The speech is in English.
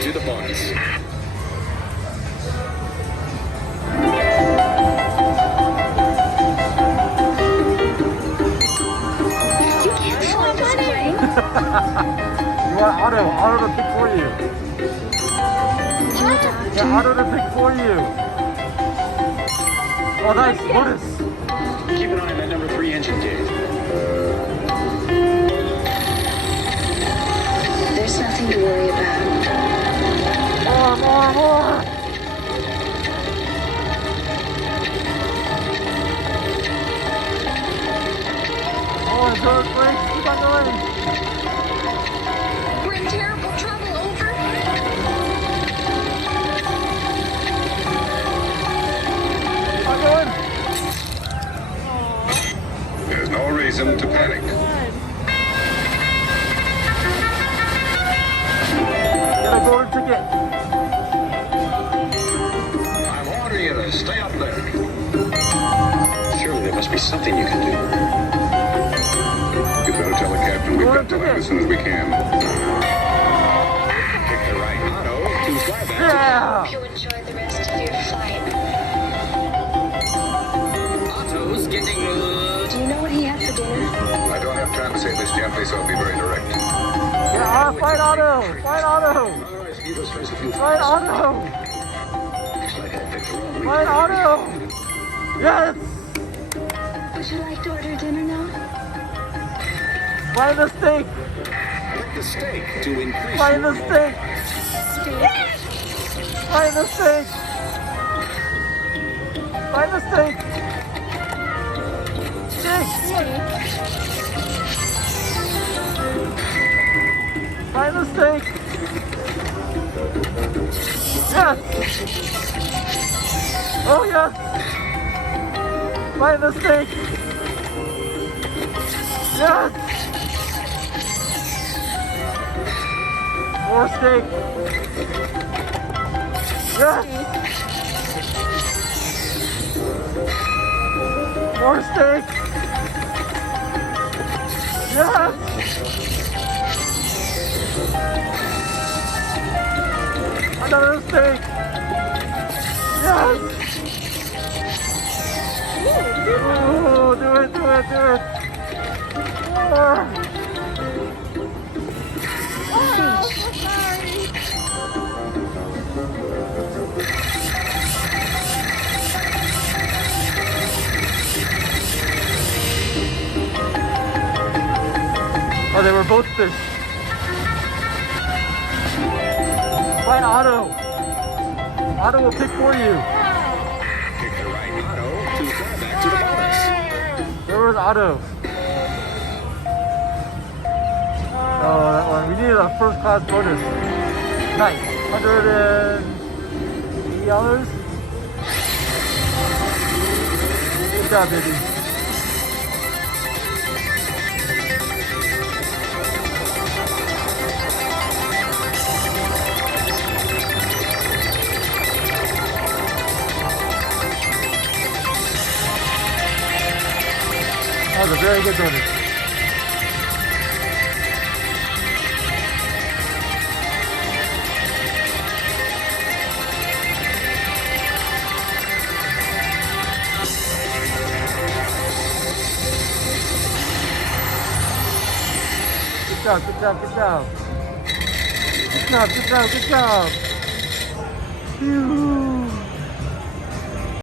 to the bonus. You can't fly this plane. You want Otto to pick for you. You adopt Yeah, Otto to pick for you. Oh, nice, bonus. Keep an eye on that number 3 engine gauge. There's nothing to worry about. More. Oh, good, Frank, keep on going. We're in terrible trouble, over. Keep on going. There's no reason to panic. Get a golden ticket. I'm ordering you to stay up there. Surely there must be something you can do. You better tell the captain we've got to land as soon as we can. Pick the right auto to fly back. Yeah. You'll enjoy the rest of your flight. Otto's getting... Do you know what he had for dinner? I don't have time to say this gently, so I'll be very direct. Yeah, fight Otto. Fight Otto. All right, Steve, let's face a few Fight facts. Otto. Looks like I picked the wrong Fight Otto. Yes. Would you like to order dinner now? Find the steak. Pick the steak to increase Find your the steak. Find the steak. Find the steak. Steak. Find the steak. Yes. Oh yes. Find the steak. Yes. More steak. Yes. More steak. Yes. Another steak. Yes. Ooh, do it. More. Oh, they were both fish. Find Otto. Otto will pick for you. Pick the right auto to fly back to the bonus. Where was Otto? Oh, that one. We needed a first class bonus. Nice. $180. Good job, baby. That was a very good bonus. Good job. Good job. Phew.